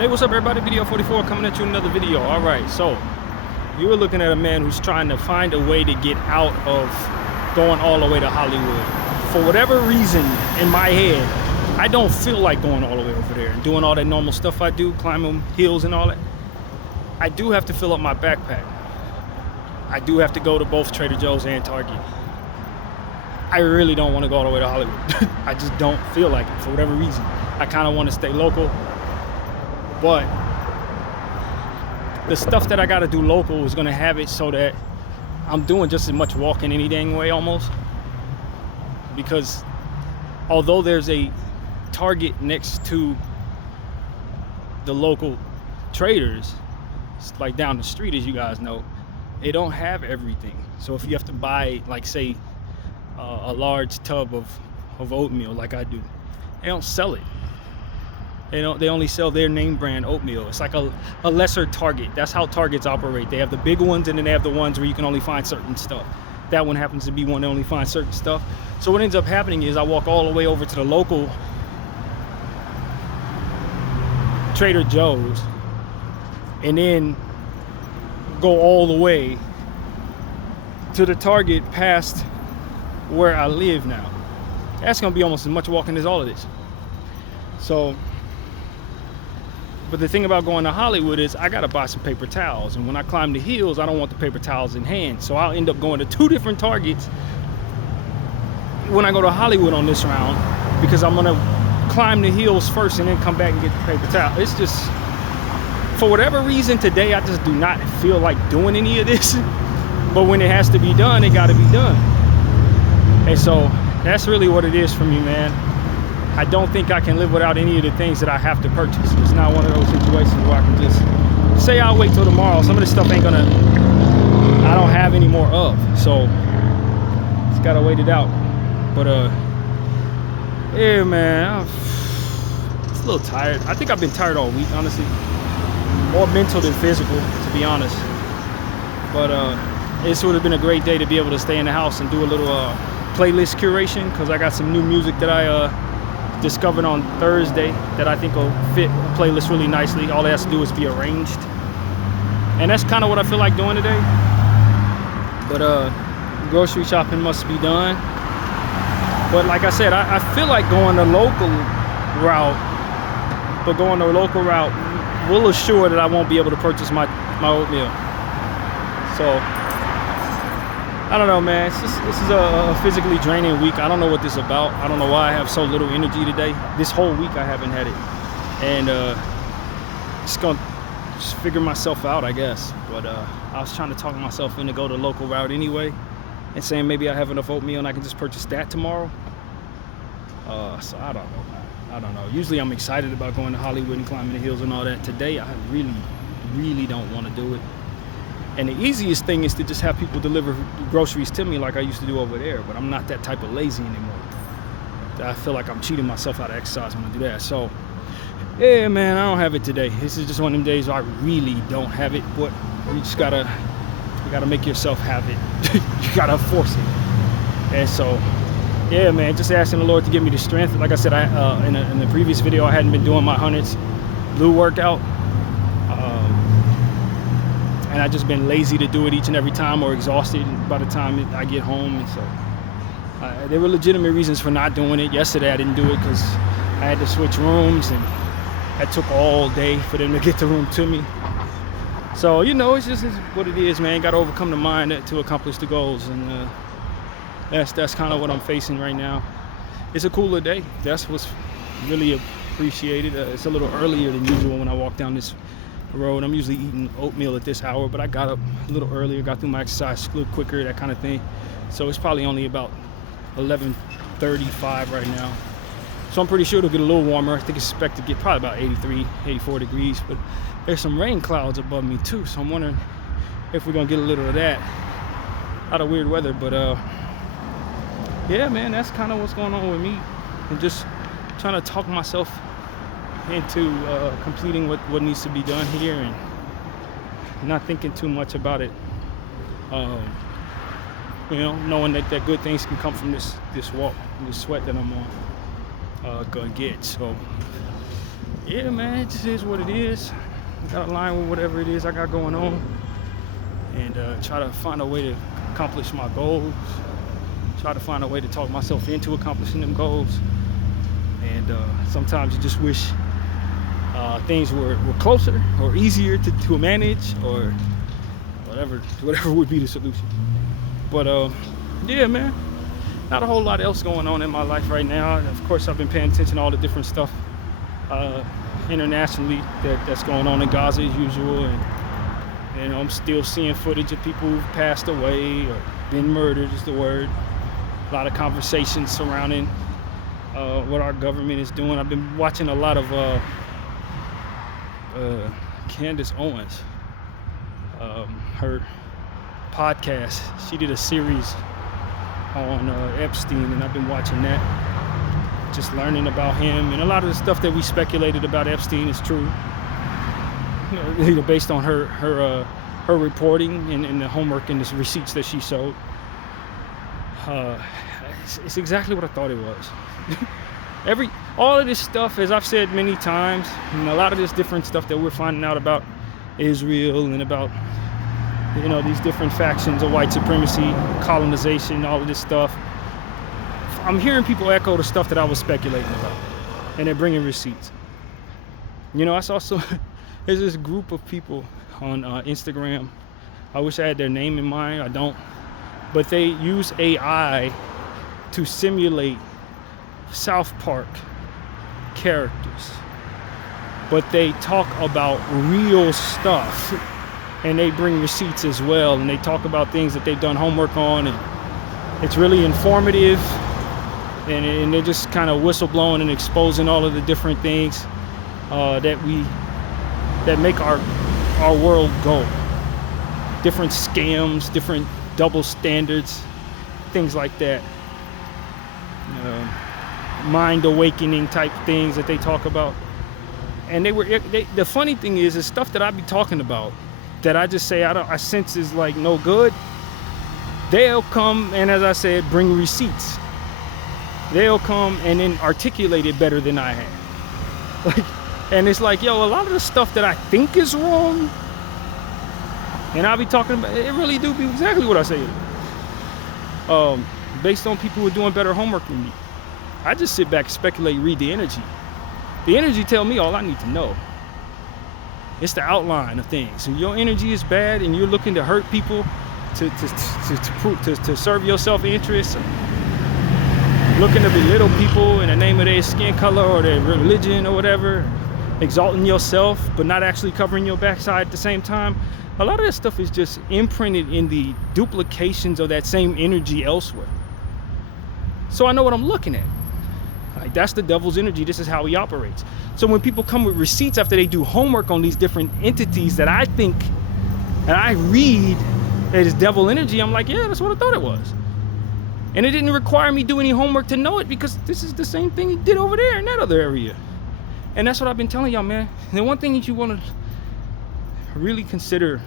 Hey, what's up everybody? Bdf 44 coming at you with another video. Alright, so you were looking at a man who's trying to find a way to get out of going all the way to Hollywood. For whatever reason in my head, I don't feel like going all the way over there and doing all that normal stuff I do, climbing hills and all that. I do have to fill up my backpack. I do have to go to both Trader Joe's and Target. I really don't want to go all the way to Hollywood. I just don't feel like it for whatever reason. I kind of want to stay local. But the stuff that I got to do local is going to have it so that I'm doing just as much walking any dang way almost. Because although there's a Target next to the local traders, it's like down the street, as you guys know, they don't have everything. So if you have to buy, like say, a large tub of oatmeal like I do, they don't sell it. They only sell their name brand oatmeal. It's like a lesser Target. That's how Targets operate. They have the big ones and then they have the ones where you can only find certain stuff. That one happens to be one that only finds certain stuff. So what ends up happening is I walk all the way over to the local Trader Joe's and then go all the way to the Target past where I live now. That's gonna be almost as much walking as all of this. So, but the thing about going to Hollywood is I gotta buy some paper towels, and when I climb the hills I don't want the paper towels in hand, so I'll end up going to two different Targets when I go to Hollywood on this round, because I'm gonna climb the hills first and then come back and get the paper towel. It's just, for whatever reason today, I just do not feel like doing any of this. But when it has to be done, it gotta be done. And so that's really what it is for me, man. I don't think I can live without any of the things that I have to purchase. It's not one of those situations where I can just say I'll wait till tomorrow. Some of this stuff I don't have any more of. So just gotta wait it out. But yeah, man, I'm just a little tired. I think I've been tired all week, honestly. More mental than physical, to be honest. But this would have been a great day to be able to stay in the house and do a little playlist curation, because I got some new music that I discovered on Thursday that I think will fit a playlist really nicely. All it has to do is be arranged, and that's kind of what I feel like doing today. But grocery shopping must be done. But like I said, I feel like going the local route, but going the local route will assure that I won't be able to purchase my oatmeal. So I don't know, man. This is a physically draining week. I don't know what this is about. I don't know why I have so little energy today. This whole week I haven't had it. And just gonna figure myself out, I guess. But I was trying to talk myself in to go the local route anyway, and saying maybe I have enough oatmeal and I can just purchase that tomorrow. So I don't know, man. I don't know. Usually I'm excited about going to Hollywood and climbing the hills and all that. Today I really don't want to do it. And the easiest thing is to just have people deliver groceries to me like I used to do over there, but I'm not that type of lazy anymore. I feel like I'm cheating myself out of exercise when I do that. So, yeah, man, I don't have it today. This is just one of them days where I really don't have it, but you gotta make yourself have it. You gotta force it. And so, yeah, man, just asking the Lord to give me the strength. Like I said, in the previous video, I hadn't been doing my 100s blue workout. And I've just been lazy to do it each and every time, or exhausted by the time I get home. And so there were legitimate reasons for not doing it. Yesterday I didn't do it because I had to switch rooms, and that took all day for them to get the room to me. So, you know, it's what it is, man. Got to overcome the mind to accomplish the goals, and that's kind of what I'm facing right now. It's a cooler day. That's what's really appreciated. It's a little earlier than usual when I walk down this road. I'm usually eating oatmeal at this hour, but I got up a little earlier, got through my exercise a little quicker, that kind of thing. So it's probably only about 11:35 right now. So I'm pretty sure it'll get a little warmer. I think it's expected to get probably about 83, 84 degrees, but there's some rain clouds above me too. So I'm wondering if we're gonna get a little of that out of weird weather. But yeah, man, that's kind of what's going on with me, and just trying to talk myself into completing what needs to be done here, and not thinking too much about it. You know, knowing that good things can come from this walk, this sweat that I'm gonna get. So yeah, man, it just is what it is. I gotta align with whatever it is I got going on, and try to find a way to accomplish my goals. Try to find a way to talk myself into accomplishing them goals. And sometimes you just wish things were closer or easier to manage, or whatever would be the solution. But yeah, man, not a whole lot else going on in my life right now. Of course, I've been paying attention to all the different stuff internationally that's going on in Gaza as usual, and I'm still seeing footage of people who've passed away or been murdered is the word. A lot of conversations surrounding what our government is doing. I've been watching a lot of Candace Owens, her podcast. She did a series on Epstein, and I've been watching that, just learning about him, and a lot of the stuff that we speculated about Epstein is true, based on her reporting and the homework and the receipts that she showed. It's exactly what I thought it was. All of this stuff, as I've said many times, and a lot of this different stuff that we're finding out about Israel and about, these different factions of white supremacy, colonization, all of this stuff, I'm hearing people echo the stuff that I was speculating about, and they're bringing receipts. I saw there's this group of people on Instagram. I wish I had their name in mind. I don't. But they use AI to simulate South Park characters. But they talk about real stuff, and they bring receipts as well, and they talk about things that they've done homework on, and it's really informative, and they're just kind of whistleblowing and exposing all of the different things that make our world go. Different scams, different double standards, things like that. Mind awakening type things that they talk about. And the funny thing is stuff that I be talking about that I just say I sense is like no good. They'll come and, as I said, bring receipts. They'll come and then articulate it better than I have. And it's like, a lot of the stuff that I think is wrong, and I'll be talking about it, really do be exactly what I say. Based on people who are doing better homework than me. I just sit back and speculate, read the energy. The energy tell me all I need to know. It's the outline of things. So your energy is bad and you're looking to hurt people to serve your self-interest, looking to belittle people in the name of their skin color or their religion or whatever, exalting yourself but not actually covering your backside at the same time. A lot of that stuff is just imprinted in the duplications of that same energy elsewhere. So I know what I'm looking at. Like, that's the devil's energy. This is how he operates. So when people come with receipts after they do homework on these different entities that I think and I read that is devil energy, I'm like, yeah, that's what I thought it was. And it didn't require me do any homework to know it, because this is the same thing he did over there in that other area. And that's what I've been telling y'all, man. And the one thing that you want to really consider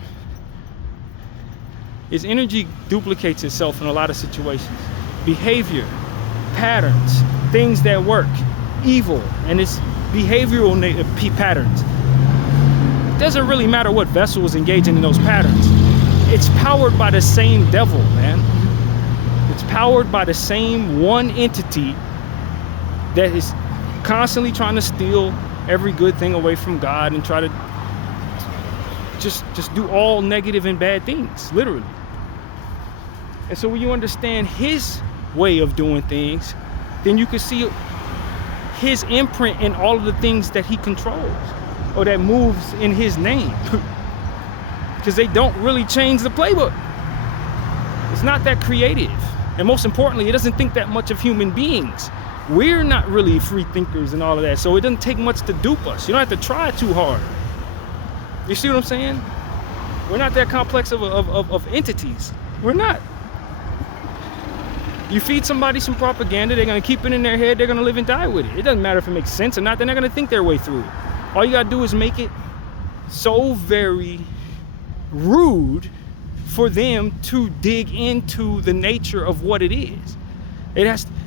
is energy duplicates itself in a lot of situations. Behavior, patterns, things that work, evil, and it's behavioral patterns. It doesn't really matter what vessel is engaging in those patterns. It's powered by the same devil, man. It's powered by the same one entity that is constantly trying to steal every good thing away from God and try to just do all negative and bad things, literally. And so when you understand his way of doing things, then you can see his imprint in all of the things that he controls or that moves in his name. Because they don't really change the playbook. It's not that creative. And most importantly, it doesn't think that much of human beings. We're not really free thinkers and all of that, so it doesn't take much to dupe us. You don't have to try too hard. You see what I'm saying? We're not that complex of entities. We're not. You feed somebody some propaganda, they're going to keep it in their head, they're going to live and die with it. It doesn't matter if it makes sense or not, they're not going to think their way through it. All you got to do is make it so very rude for them to dig into the nature of what it is.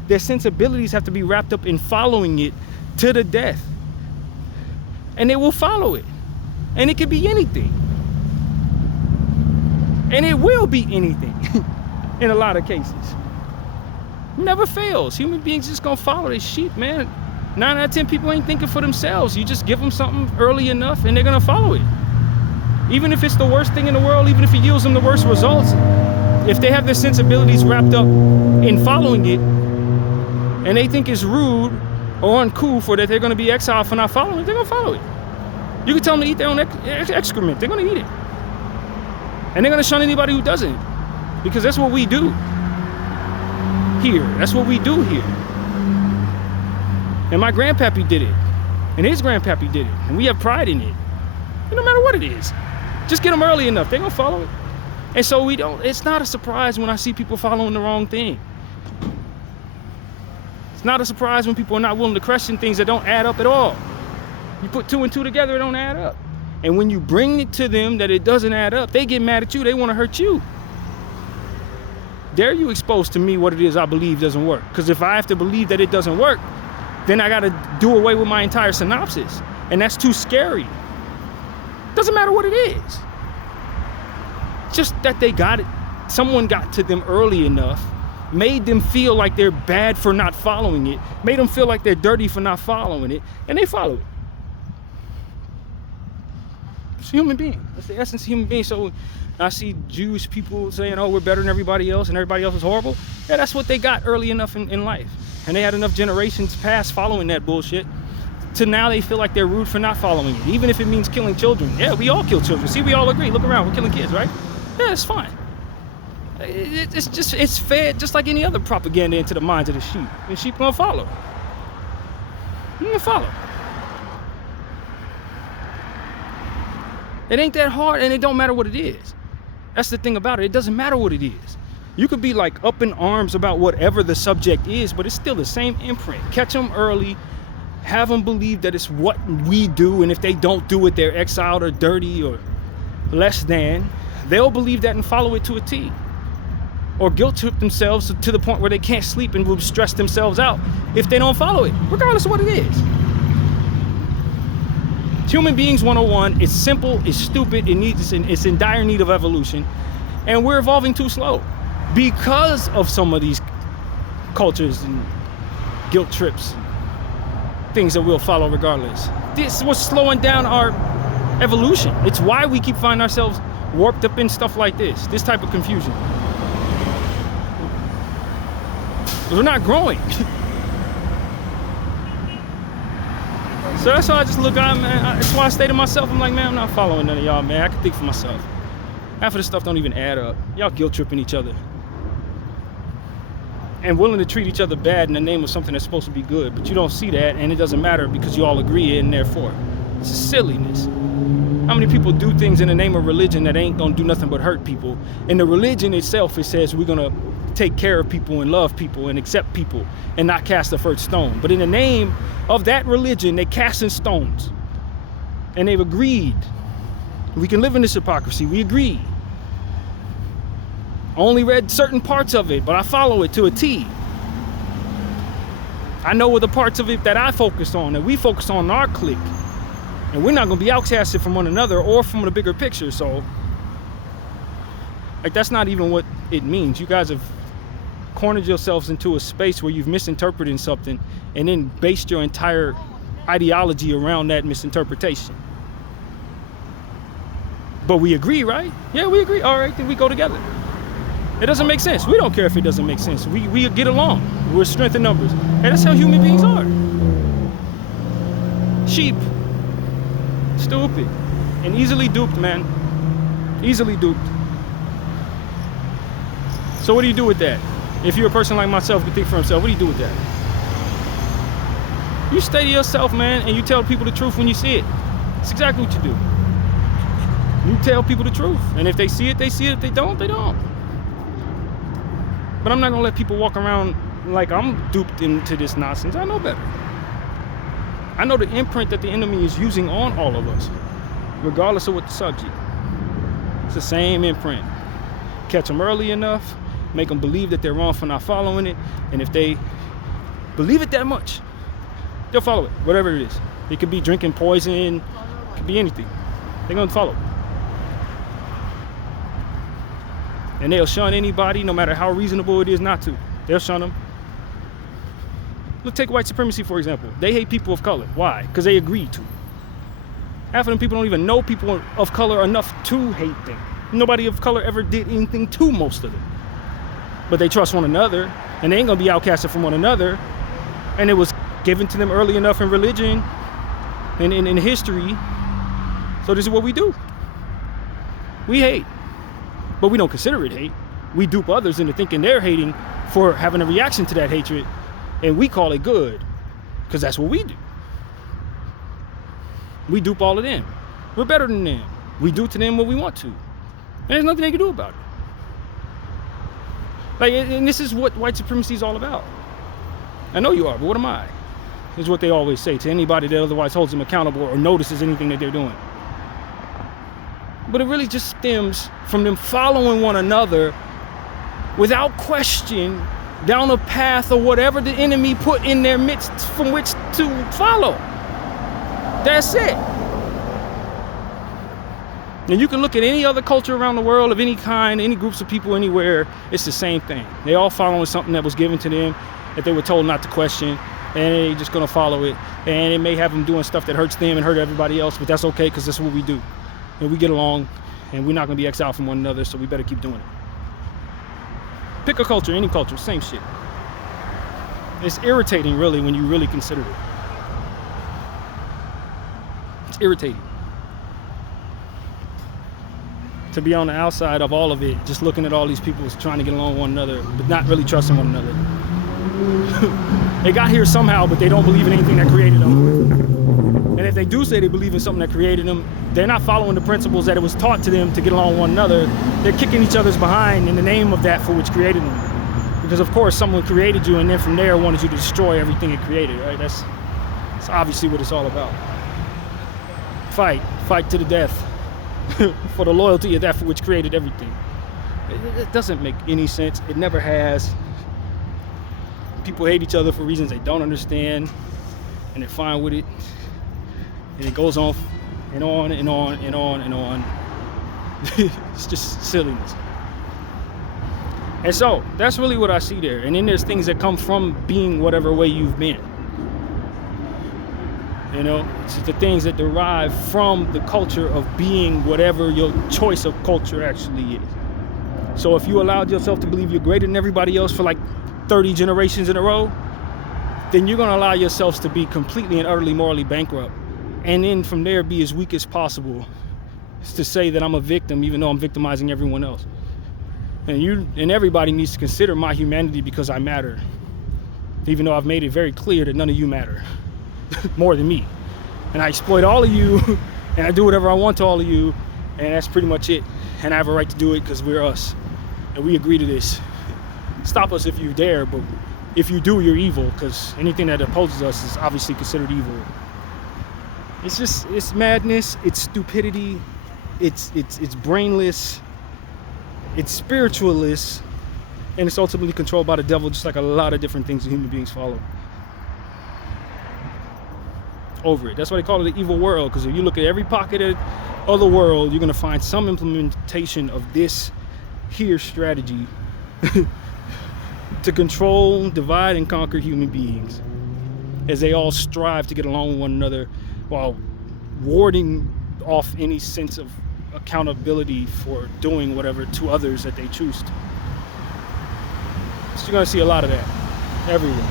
Their sensibilities have to be wrapped up in following it to the death. and they will follow it. And it could be anything. And it will be anything in a lot of cases. Never fails. Human beings just gonna follow their sheep, man. 9 out of 10 people ain't thinking for themselves. You just give them something early enough and they're gonna follow it. Even if it's the worst thing in the world, even if it yields them the worst results, if they have their sensibilities wrapped up in following it, and they think it's rude or uncool for that they're gonna be exiled for not following it, they're gonna follow it. You can tell them to eat their own excrement, they're gonna eat it. And they're gonna shun anybody who doesn't, because that's what we do here. That's what we do here. And my grandpappy did it, and his grandpappy did it, and we have pride in it. And no matter what it is, just get them early enough, they're gonna follow it. And so we don't, it's not a surprise when I see people following the wrong thing. It's not a surprise when people are not willing to question things that don't add up at all. You put 2 and 2 together, it don't add up. And when you bring it to them that it doesn't add up, they get mad at you, they wanna hurt you. Dare you expose to me what it is I believe doesn't work? Because if I have to believe that it doesn't work, then I gotta do away with my entire synopsis. And that's too scary. Doesn't matter what it is. Just that they got it, someone got to them early enough, made them feel like they're bad for not following it, made them feel like they're dirty for not following it, and they follow it. It's a human being. That's the essence of human being. So I see Jewish people saying, oh, we're better than everybody else and everybody else is horrible. Yeah, that's what they got early enough in life. And they had enough generations past following that bullshit to now they feel like they're rude for not following it, even if it means killing children. Yeah, we all kill children. See, we all agree. Look around, we're killing kids, right? Yeah, it's fine. It's fed just like any other propaganda into the minds of the sheep. And sheep gonna follow. You're gonna follow. It ain't that hard, and it don't matter what it is. That's the thing about it. It doesn't matter what it is. You could be like up in arms about whatever the subject is, but it's still the same imprint. Catch them early, have them believe that it's what we do, and if they don't do it, they're exiled or dirty or less than. They'll believe that and follow it to a T. Or guilt trip themselves to the point where they can't sleep and will stress themselves out if they don't follow it, regardless of what it is. Human Beings 101, it's simple, it's stupid, it's in dire need of evolution, and we're evolving too slow because of some of these cultures and guilt trips, things that we'll follow regardless. This was slowing down our evolution. It's why we keep finding ourselves warped up in stuff like this type of confusion. We're not growing. So that's why I just look at, man. That's why I stay to myself. I'm like, man, I'm not following none of y'all, man. I can think for myself. Half of this stuff don't even add up. Y'all guilt tripping each other. And willing to treat each other bad in the name of something that's supposed to be good. But you don't see that, and it doesn't matter because you all agree, and therefore, it's silliness. How many people do things in the name of religion that ain't gonna do nothing but hurt people? In the religion itself, it says we're gonna take care of people and love people and accept people and not cast the first stone. But in the name of that religion, they casting stones. And they've agreed. We can live in this hypocrisy. We agree. I only read certain parts of it, but I follow it to a T. I know what the parts of it that I focus on, that we focus on in our clique. And we're not gonna be outcasted from one another or from the bigger picture. So, like, that's not even what it means. You guys have cornered yourselves into a space where you've misinterpreted something and then based your entire ideology around that misinterpretation. But we agree, right? Yeah, we agree. All right, then we go together. It doesn't make sense. We don't care if it doesn't make sense. We get along. We're strength in numbers. And that's how human beings are. Sheep. Stupid. And easily duped, man. Easily duped. So what do you do with that? If you're a person like myself who can think for himself, what do you do with that? You stay to yourself, man, and you tell people the truth when you see it. That's exactly what you do. You tell people the truth. And if they see it, they see it. If they don't, they don't. But I'm not gonna let people walk around like I'm duped into this nonsense. I know better. I know the imprint that the enemy is using on all of us, regardless of what the subject. It's the same imprint. Catch them early enough, make them believe that they're wrong for not following it, and if they believe it that much, they'll follow it, whatever it is. It could be drinking poison. It could be anything. They're going to follow. And they'll shun anybody, no matter how reasonable it is not to. They'll shun them. Look, take white supremacy, for example. They hate people of color. Why? Because they agreed to. Half of them people don't even know people of color enough to hate them. Nobody of color ever did anything to most of them. But they trust one another, and they ain't gonna be outcasted from one another. And it was given to them early enough in religion and in history. So this is what we do. We hate, but we don't consider it hate. We dupe others into thinking they're hating for having a reaction to that hatred, and we call it good, because that's what we do. We dupe all of them. We're better than them. We do to them what we want to. And there's nothing they can do about it. Like, and this is what white supremacy is all about. I know you are, but what am I? Is what they always say to anybody that otherwise holds them accountable or notices anything that they're doing. But it really just stems from them following one another without question down a path or whatever the enemy put in their midst from which to follow. That's it. And you can look at any other culture around the world of any kind, any groups of people anywhere, it's the same thing. They all following something that was given to them that they were told not to question, and they're just gonna follow it. And it may have them doing stuff that hurts them and hurt everybody else, but that's okay, because that's what we do. And we get along, and we're not gonna be exiled from one another, so we better keep doing it. Pick a culture, any culture, same shit. It's irritating, really, when you really consider it. It's irritating to be on the outside of all of it, just looking at all these people trying to get along with one another, but not really trusting one another. They got here somehow, but they don't believe in anything that created them. And if they do say they believe in something that created them, they're not following the principles that it was taught to them to get along with one another. They're kicking each other's behind in the name of that for which created them. Because of course someone created you, and then from there wanted you to destroy everything it created, right? That's obviously what it's all about. Fight to the death for the loyalty of that for which created everything. It doesn't make any sense. It never has. People hate each other for reasons they don't understand, and they're fine with it. And it goes on and on and on and on and on. It's just silliness. And so that's really what I see there. And then there's things that come from being whatever way you've been. You know, it's the things that derive from the culture of being whatever your choice of culture actually is. So if you allowed yourself to believe you're greater than everybody else for like 30 generations in a row, then you're going to allow yourselves to be completely and utterly morally bankrupt. And then from there be as weak as possible to say that I'm a victim, even though I'm victimizing everyone else. And everybody needs to consider my humanity because I matter. Even though I've made it very clear that none of you matter more than me. And I exploit all of you, and I do whatever I want to all of you, and that's pretty much it. And I have a right to do it because we're us. And we agree to this. Stop us if you dare, but if you do, you're evil, because anything that opposes us is obviously considered evil. It's madness, it's stupidity, it's brainless, it's spiritualless, and it's ultimately controlled by the devil, just like a lot of different things that human beings follow. Over it. That's why they call it the evil world, because if you look at every pocket of the world, you're going to find some implementation of this here strategy to control, divide, and conquer human beings as they all strive to get along with one another while warding off any sense of accountability for doing whatever to others that they choose to. So you're going to see a lot of that everywhere.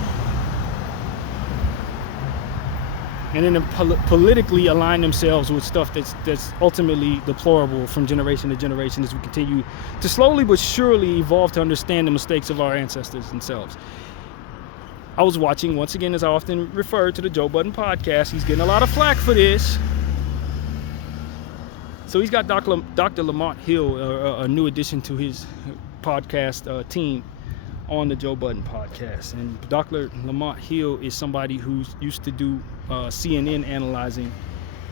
And then politically align themselves with stuff that's ultimately deplorable from generation to generation as we continue to slowly but surely evolve to understand the mistakes of our ancestors themselves. I was watching, once again, as I often refer to, the Joe Budden podcast. He's getting a lot of flack for this. So he's got Dr. Lamont Hill, a new addition to his podcast team on the Joe Budden podcast. And Dr. Lamont Hill is somebody who's used to do CNN analyzing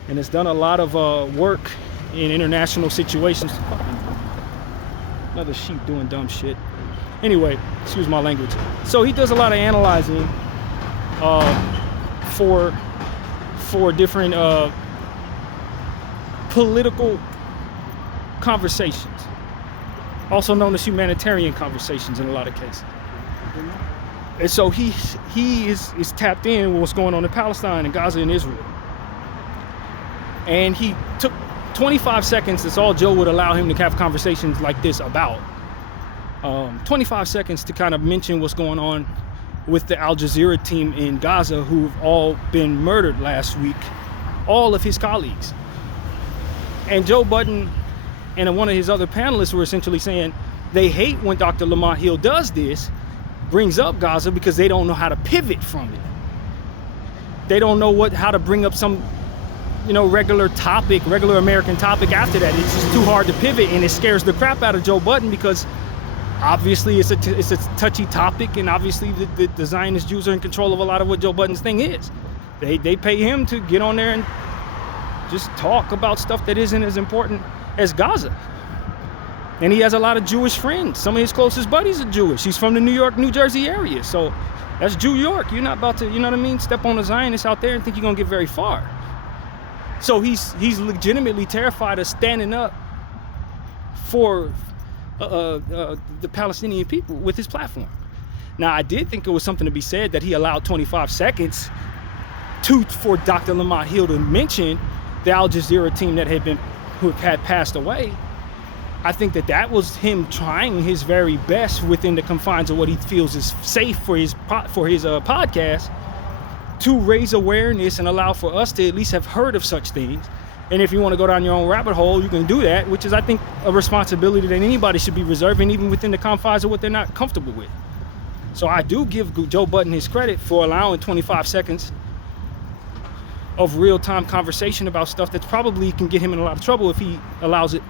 and has done a lot of work in international situations. Another sheep doing dumb shit. Anyway, excuse my language. So he does a lot of analyzing for for different political conversations, also known as humanitarian conversations in a lot of cases. And so he is tapped in with what's going on in Palestine and Gaza and Israel. And he took 25 seconds, that's all Joe would allow him to have conversations like this about. 25 seconds to kind of mention what's going on with the Al Jazeera team in Gaza, who've all been murdered last week, all of his colleagues. And Joe Budden and one of his other panelists were essentially saying they hate when Dr. Lamont Hill does this, brings up Gaza, because they don't know how to pivot from it. They don't know how to bring up some, regular American topic after that. It's just too hard to pivot, and it scares the crap out of Joe Budden, because obviously it's a touchy topic, and obviously the Zionist Jews are in control of a lot of what Joe Budden's thing is. They pay him to get on there and just talk about stuff that isn't as important as Gaza. And he has a lot of Jewish friends. Some of his closest buddies are Jewish. He's from the New York, New Jersey area. So that's Jew York. You're not about to, step on a Zionist out there and think you're going to get very far. So he's legitimately terrified of standing up for the Palestinian people with his platform. Now, I did think it was something to be said that he allowed 25 seconds for Dr. Lamont Hill to mention the Al Jazeera team who had passed away. I think that was him trying his very best within the confines of what he feels is safe for his podcast, to raise awareness and allow for us to at least have heard of such things. And if you want to go down your own rabbit hole, you can do that, which is, I think, a responsibility that anybody should be reserving, even within the confines of what they're not comfortable with. So I do give Joe Budden his credit for allowing 25 seconds of real-time conversation about stuff that probably can get him in a lot of trouble if he allows it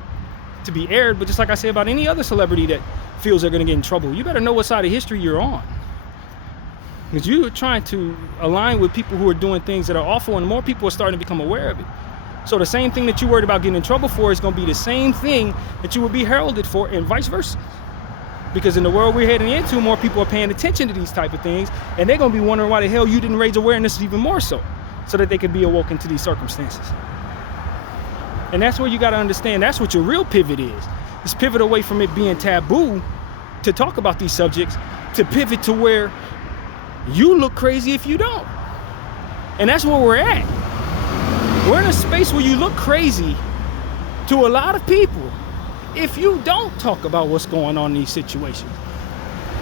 to be aired. But just like I say about any other celebrity that feels they're going to get in trouble, you better know what side of history you're on, because you're trying to align with people who are doing things that are awful, and more people are starting to become aware of it. So the same thing that you worried about getting in trouble for is going to be the same thing that you would be heralded for, and vice versa. Because in the world we're heading into, more people are paying attention to these type of things, and they're going to be wondering why the hell you didn't raise awareness even more so that they could be awoken to these circumstances. And that's where you got to understand, that's what your real pivot is. It's pivot away from it being taboo to talk about these subjects, to pivot to where you look crazy if you don't. And that's where we're at. We're in a space where you look crazy to a lot of people if you don't talk about what's going on in these situations.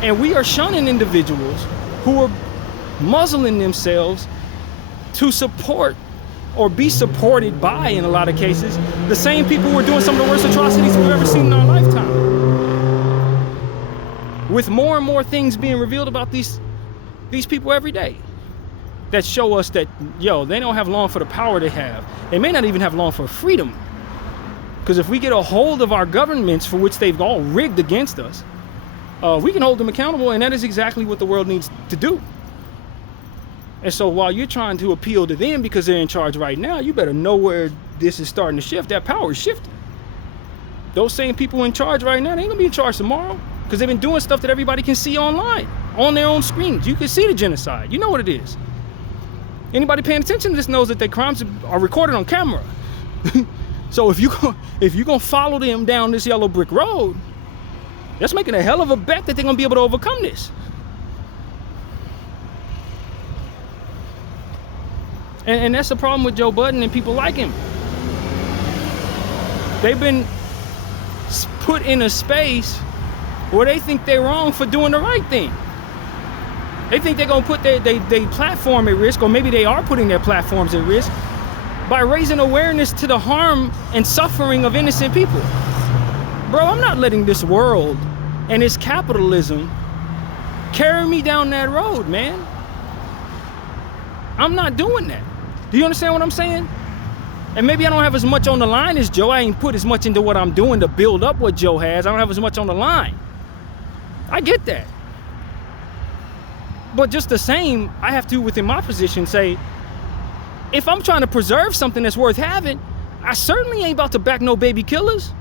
And we are shunning individuals who are muzzling themselves to support or be supported by, in a lot of cases, the same people who are doing some of the worst atrocities we've ever seen in our lifetime. With more and more things being revealed about these people every day that show us that, they don't have long for the power they have. They may not even have long for freedom. Because if we get a hold of our governments, for which they've all rigged against us, we can hold them accountable, and that is exactly what the world needs to do. And so while you're trying to appeal to them because they're in charge right now, you better know where this is starting to shift. That power is shifting. Those same people in charge right now, they ain't gonna be in charge tomorrow, because they've been doing stuff that everybody can see online, on their own screens. You can see the genocide. You know what it is. Anybody paying attention to this knows that their crimes are recorded on camera. So if you're gonna follow them down this yellow brick road, that's making a hell of a bet that they're gonna be able to overcome this. And that's the problem with Joe Budden and people like him. They've been put in a space where they think they're wrong for doing the right thing. They think they're gonna put their platform at risk, or maybe they are putting their platforms at risk, by raising awareness to the harm and suffering of innocent people. Bro, I'm not letting this world and its capitalism carry me down that road, man. I'm not doing that. Do you understand what I'm saying? And maybe I don't have as much on the line as Joe. I ain't put as much into what I'm doing to build up what Joe has. I don't have as much on the line. I get that. But just the same, I have to, within my position, say, if I'm trying to preserve something that's worth having, I certainly ain't about to back no baby killers.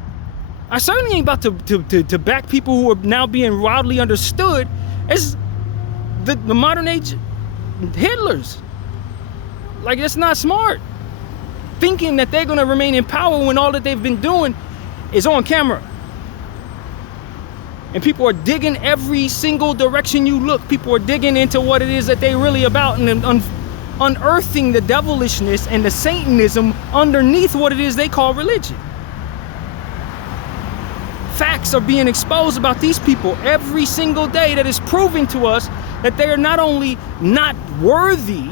I certainly ain't about to back people who are now being widely understood as the modern age Hitlers. Like, it's not smart. Thinking that they're gonna remain in power when all that they've been doing is on camera. And people are digging every single direction you look. People are digging into what it is that they're really about and unearthing the devilishness and the Satanism underneath what it is they call religion. Facts are being exposed about these people every single day that is proving to us that they are not only not worthy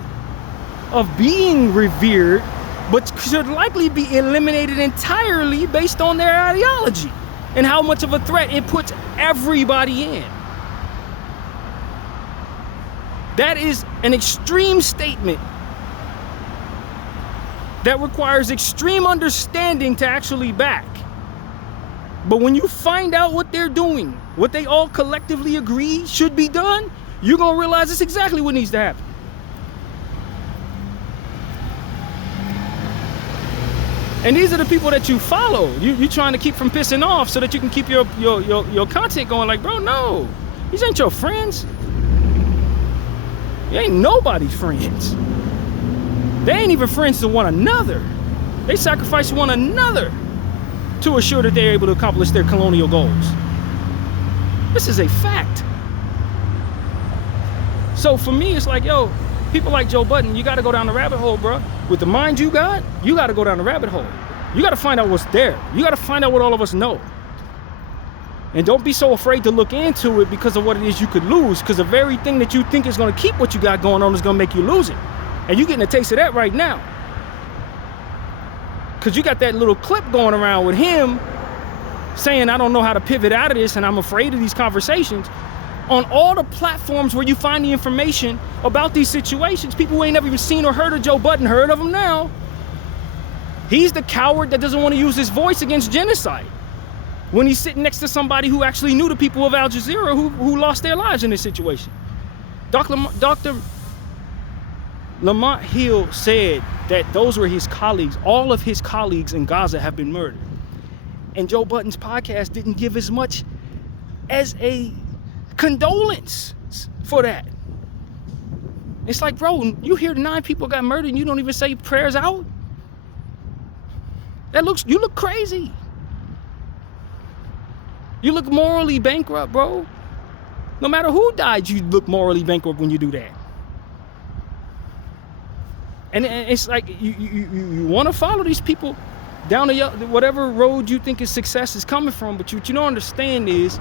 of being revered, but should likely be eliminated entirely based on their ideology and how much of a threat it puts everybody in. That is an extreme statement that requires extreme understanding to actually back. But when you find out what they're doing, what they all collectively agree should be done, you're gonna realize it's exactly what needs to happen. And these are the people that you follow. You're trying to keep from pissing off so that you can keep your content going. Like, bro, no, these ain't your friends. You ain't nobody's friends. They ain't even friends to one another. They sacrifice one another to assure that they're able to accomplish their colonial goals. This is a fact. So for me, it's like, yo, people like Joe Budden, you gotta go down the rabbit hole, bro. With the mind you gotta go down the rabbit hole. You gotta find out what's there. You gotta find out what all of us know. And don't be so afraid to look into it because of what it is you could lose, because the very thing that you think is gonna keep what you got going on is gonna make you lose it. And you're getting a taste of that right now. Because you got that little clip going around with him saying, I don't know how to pivot out of this and I'm afraid of these conversations. On all the platforms where you find the information about these situations, people who ain't never even seen or heard of Joe Budden heard of him now. He's the coward that doesn't want to use his voice against genocide when he's sitting next to somebody who actually knew the people of Al Jazeera who lost their lives in this situation. Dr. Lamont Hill said that those were his colleagues. All of his colleagues in Gaza have been murdered. And Joe Budden's podcast didn't give as much as a condolence for that. It's like, bro, you hear 9 people got murdered and you don't even say prayers out? You look crazy. You look morally bankrupt, bro. No matter who died, you look morally bankrupt when you do that. And it's like you want to follow these people down the whatever road you think is success is coming from, but what you don't understand is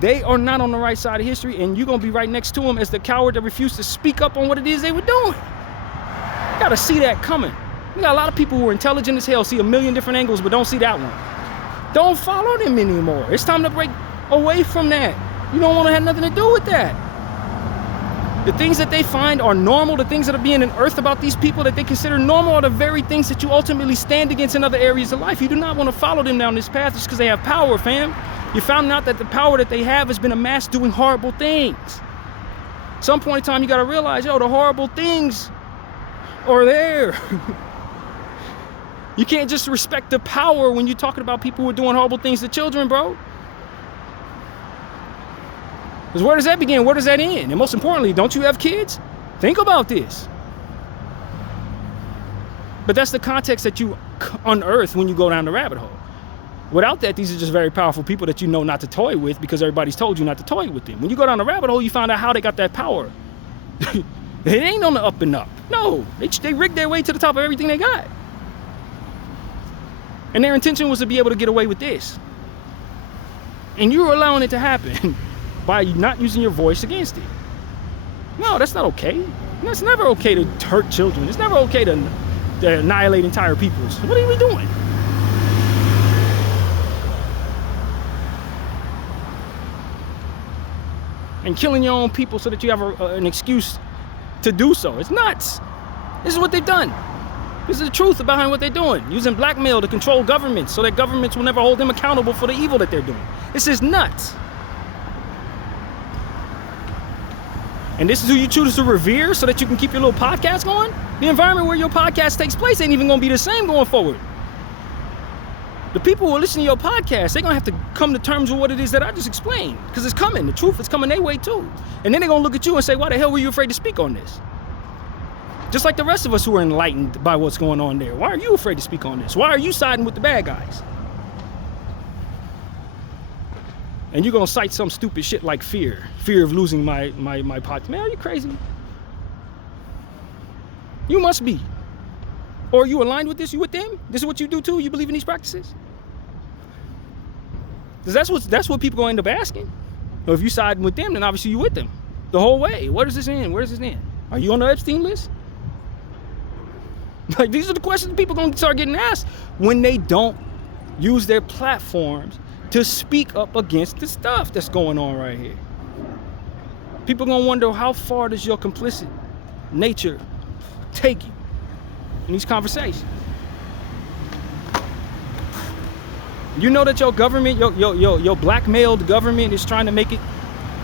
they are not on the right side of history, and you're gonna be right next to them as the coward that refused to speak up on what it is they were doing. You gotta see that coming. We got a lot of people who are intelligent as hell, see a million different angles, but don't see that one. Don't follow them anymore. It's time to break away from that. You don't want to have nothing to do with that. The things that they find are normal, the things that are being unearthed about these people that they consider normal are the very things that you ultimately stand against in other areas of life. You do not want to follow them down this path just because they have power, fam. You found out that the power that they have has been amassed doing horrible things. At some point in time, you got to realize, yo, the horrible things are there. You can't just respect the power when you're talking about people who are doing horrible things to children, bro. Because where does that begin? Where does that end? And most importantly, don't you have kids? Think about this. But that's the context that you unearth when you go down the rabbit hole. Without that, these are just very powerful people that you know not to toy with because everybody's told you not to toy with them. When you go down the rabbit hole, you find out how they got that power. It ain't on the up and up. No, they rigged their way to the top of everything they got. And their intention was to be able to get away with this. And you're allowing it to happen by not using your voice against it. No, that's not okay. It's never okay to hurt children. It's never okay to annihilate entire peoples. What are we doing? And killing your own people so that you have an excuse to do so. It's nuts. This is what they've done. This is the truth behind what they're doing. Using blackmail to control governments so that governments will never hold them accountable for the evil that they're doing. This is nuts. And this is who you choose to revere so that you can keep your little podcast going? The environment where your podcast takes place ain't even gonna be the same going forward. The people who are listening to your podcast, they're gonna have to come to terms with what it is that I just explained. Because it's coming, the truth is coming their way too. And then they're gonna look at you and say, why the hell were you afraid to speak on this? Just like the rest of us who are enlightened by what's going on there. Why are you afraid to speak on this? Why are you siding with the bad guys? And you're gonna cite some stupid shit like fear of losing my pot. Man, are you crazy? You must be. Or are you aligned with this? You with them? This is what you do too? You believe in these practices? Because that's what people gonna end up asking. Or if you siding with them, then obviously you with them the whole way. Where does this end? Where does this end? Are you on the Epstein list? Like, these are the questions people gonna start getting asked when they don't use their platforms to speak up against the stuff that's going on right here. People gonna wonder, how far does your complicit nature take you in these conversations? You know that your government, your blackmailed government is trying to make it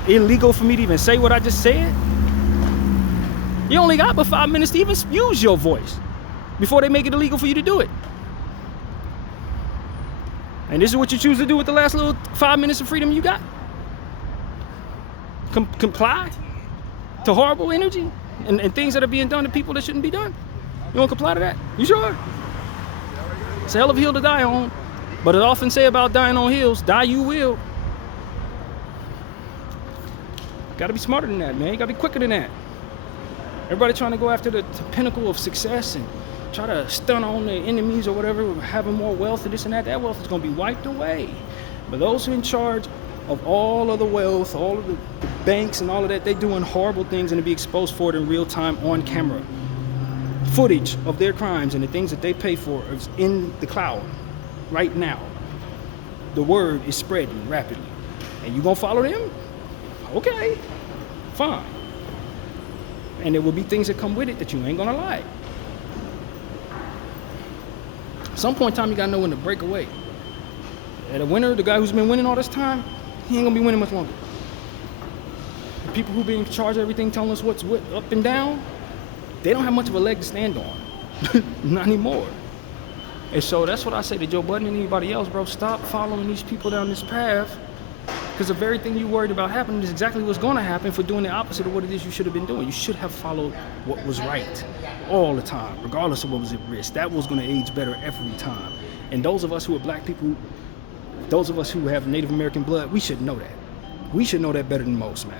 illegal for me to even say what I just said? You only got but 5 minutes to even use your voice before they make it illegal for you to do it. And this is what you choose to do with the last little 5 minutes of freedom you got? Comply to horrible energy and things that are being done to people that shouldn't be done? You won't comply to that? You sure? It's a hell of a hill to die on. But I often say about dying on hills, die you will. Gotta be smarter than that, man. You gotta be quicker than that. Everybody trying to go after the pinnacle of success and try to stun on their enemies or whatever, having more wealth and this and that. That wealth is gonna be wiped away. But those who are in charge of all of the wealth, all of the banks and all of that, they're doing horrible things and to be exposed for it in real time on camera. Footage of their crimes and the things that they pay for is in the cloud right now. The word is spreading rapidly. And you gonna follow them? Okay, fine. And there will be things that come with it that you ain't gonna like. At some point in time, you gotta know when to break away. And the winner, the guy who's been winning all this time, he ain't gonna be winning much longer. The people who be in charge of everything, telling us what's what, up and down, they don't have much of a leg to stand on. Not anymore. And so that's what I say to Joe Budden and anybody else, bro. Stop following these people down this path, because the very thing you worried about happening is exactly what's going to happen for doing the opposite of what it is you should have been doing. You should have followed what was right all the time, regardless of what was at risk. That was going to age better every time. And those of us who are black people, those of us who have Native American blood, we should know that. We should know that better than most, man.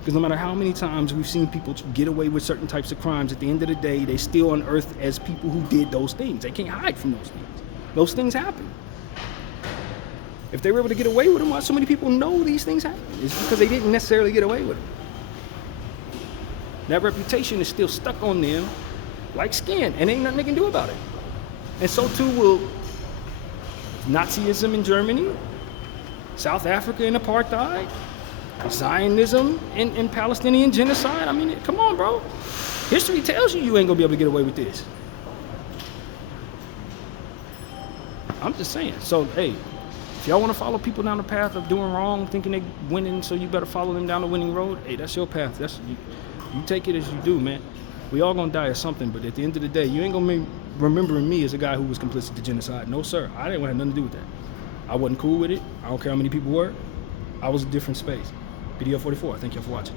Because no matter how many times we've seen people get away with certain types of crimes, at the end of the day, they still unearthed as people who did those things. They can't hide from those things. Those things happen. If they were able to get away with them, why so many people know these things happen? It's because they didn't necessarily get away with them. That reputation is still stuck on them like skin, and ain't nothing they can do about it. And so too will Nazism in Germany, South Africa in apartheid, Zionism and Palestinian genocide. I mean, come on, bro. History tells you ain't gonna be able to get away with this. I'm just saying. So, hey, if y'all want to follow people down the path of doing wrong, thinking they winning, so you better follow them down the winning road, hey, that's your path. That's you take it as you do, man. We all gonna die of something, but at the end of the day, you ain't gonna be remembering me as a guy who was complicit to genocide. No, sir. I didn't have nothing to do with that. I wasn't cool with it. I don't care how many people were. I was a different space. Bdf 44. Thank you for watching.